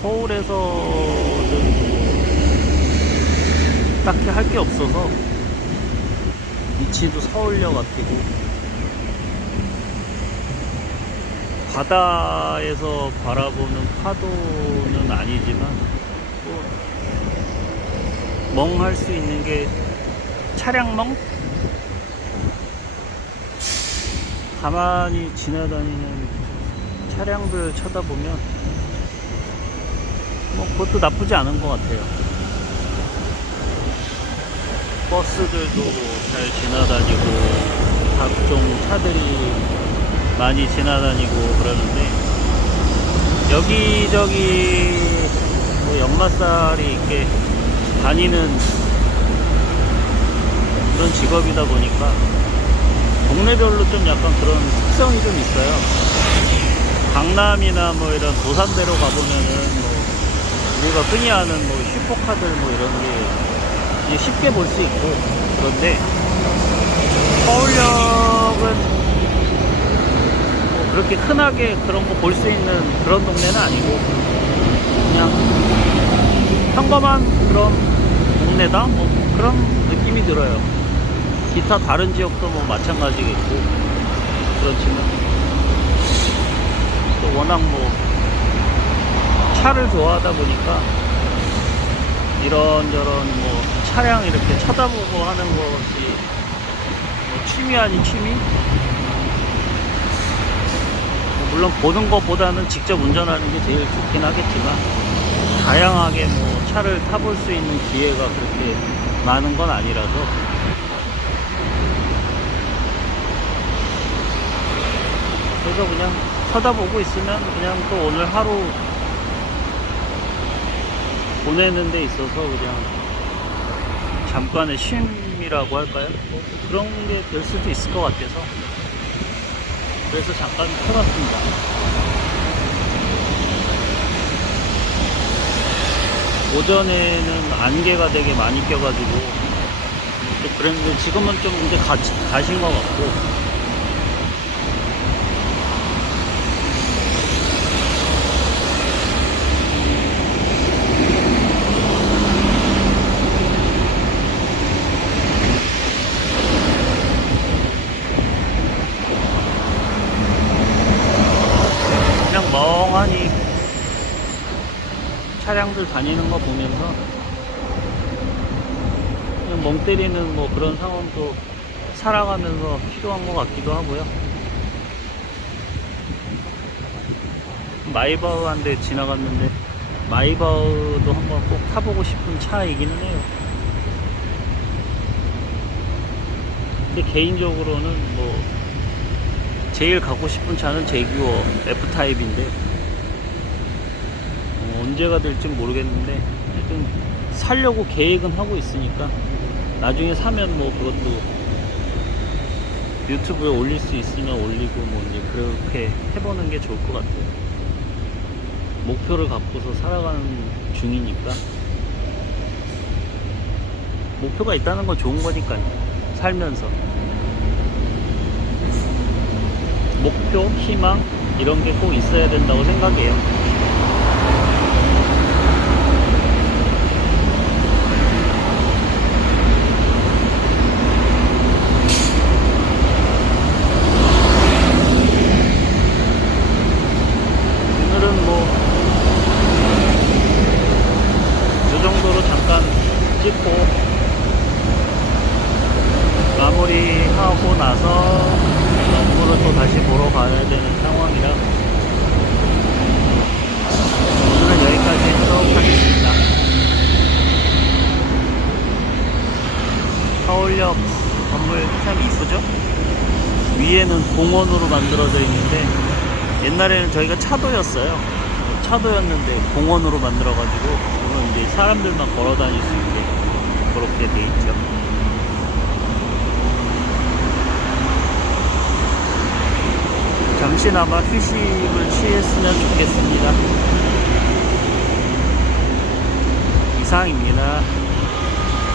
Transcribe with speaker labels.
Speaker 1: 서울에서는 딱히 할 게 없어서 위치도 서울역 앞이고 바다에서 바라보는 파도는 아니지만 또 멍할 수 있는 게 차량멍? 가만히 지나다니는 차량들 쳐다보면 뭐 그것도 나쁘지 않은 것 같아요. 버스들도 잘 지나다니고 각종 차들이 많이 지나다니고 그러는데 여기저기 뭐 역마살이 있게 다니는 그런 직업이다 보니까 동네별로 좀 약간 그런 특성이 좀 있어요. 강남이나 뭐 이런 도산대로 가보면은 뭐 우리가 흔히 아는 뭐 슈퍼카들 뭐 이런 게 이제 쉽게 볼 수 있고 그런데 서울역은 뭐 그렇게 흔하게 그런 거 볼 수 있는 그런 동네는 아니고 그냥 평범한 그런 동네다 뭐 그런 느낌이 들어요. 기타 다른 지역도 뭐 마찬가지겠고 그렇지만 또 워낙 뭐 차를 좋아하다 보니까 이런저런 뭐 차량 이렇게 쳐다보고 하는 것이 뭐 취미 아닌 취미? 뭐 물론 보는 것보다는 직접 운전하는 게 제일 좋긴 하겠지만 다양하게 뭐 차를 타볼 수 있는 기회가 그렇게 많은 건 아니라서 그래서 그냥 쳐다보고 있으면 그냥 또 오늘 하루 보내는 데 있어서 그냥 잠깐의 쉼이라고 할까요? 뭐 그런 게 될 수도 있을 것 같아서 그래서 잠깐 켜봤습니다. 오전에는 안개가 되게 많이 껴가지고 좀 그랬는데 지금은 좀 이제 가, 가신 것 같고 그냥 멍하니 차량들 다니는 거 보면서 그냥 멍 때리는 뭐 그런 상황도 살아가면서 필요한 것 같기도 하고요. 마이바흐 한 대 지나갔는데 마이바흐도 한번 꼭 타보고 싶은 차이기는 해요. 근데 개인적으로는 뭐 제일 갖고 싶은 차는 제규어 F 타입인데 어, 언제가 될지 모르겠는데 하여튼 살려고 계획은 하고 있으니까 나중에 사면 뭐 그것도 유튜브에 올릴 수 있으면 올리고 뭐 이제 그렇게 해보는 게 좋을 것 같아요. 목표를 갖고서 살아가는 중이니까 목표가 있다는 건 좋은 거니까요. 살면서 목표, 희망 이런 게 꼭 있어야 된다고 생각해요. 오늘은 뭐, 이 정도로 잠깐 찍고, 마무리하고 나서, 업무를 또 다시 보러 가야 되는 상황이라, 오늘은 여기까지 하도록 하겠습니다. 서울역 건물 참 이쁘죠? 위에는 공원으로 만들어져 있는데 옛날에는 저희가 차도였어요. 차도였는데 공원으로 만들어가지고 오늘 이제 사람들만 걸어 다닐 수 있게 그렇게 돼 있죠. 잠시나마 휴식을 취했으면 좋겠습니다. 이상입니다.